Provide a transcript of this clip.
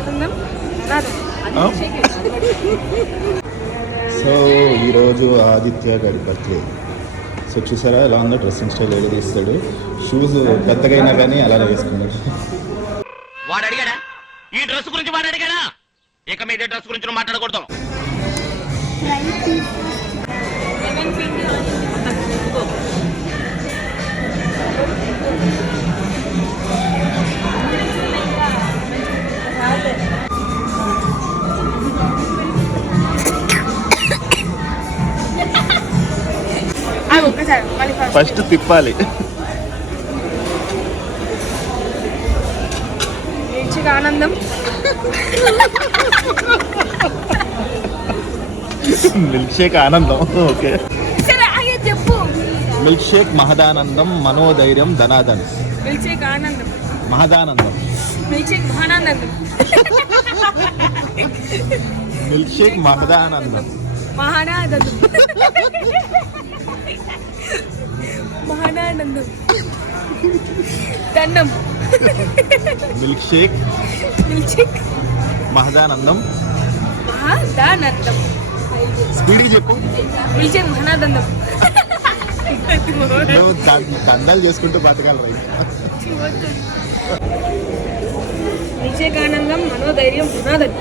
ఆనందం సో ఈరోజు ఆదిత్య గారి బర్త్డే. సో చూసారా ఎలా ఉందో డ్రెస్సింగ్ స్టైల్ ఏదో తీస్తాడు. షూస్ పెద్దగా అయినా కానీ అలానే వేసుకున్నాడు. వాడు అడిగాడా ఈ డ్రెస్ గురించి? వాడు అడిగాడా? ఇక మీద డ్రెస్ గురించి మాట్లాడకూడదు. ఫస్ట్ తిప్పాలి. ఆనందం మిల్క్ షేక్ ఆనందం. ఓకే చెప్పు. మిల్క్ షేక్ మహదానందం మనోధైర్యం ధనాదన్. మిల్క్ షేక్ ఆనందం మహదానందం. మిల్క్ షేక్ మహానందం. మిల్క్ షేక్ మహదానందం మహానానందం. మహానానందం దండం. మిల్క్ షేక్ మహదానందం మహాదానందం. స్పీడ్గా చెప్పు. మిల్క్ షేక్ మహానానందం. నువ్వు దండాలు చేసుకుంటూ బతకాలి రైతు. మిల్క్ షేక్ ఆనందం మనోధైర్యం ధనాదన్.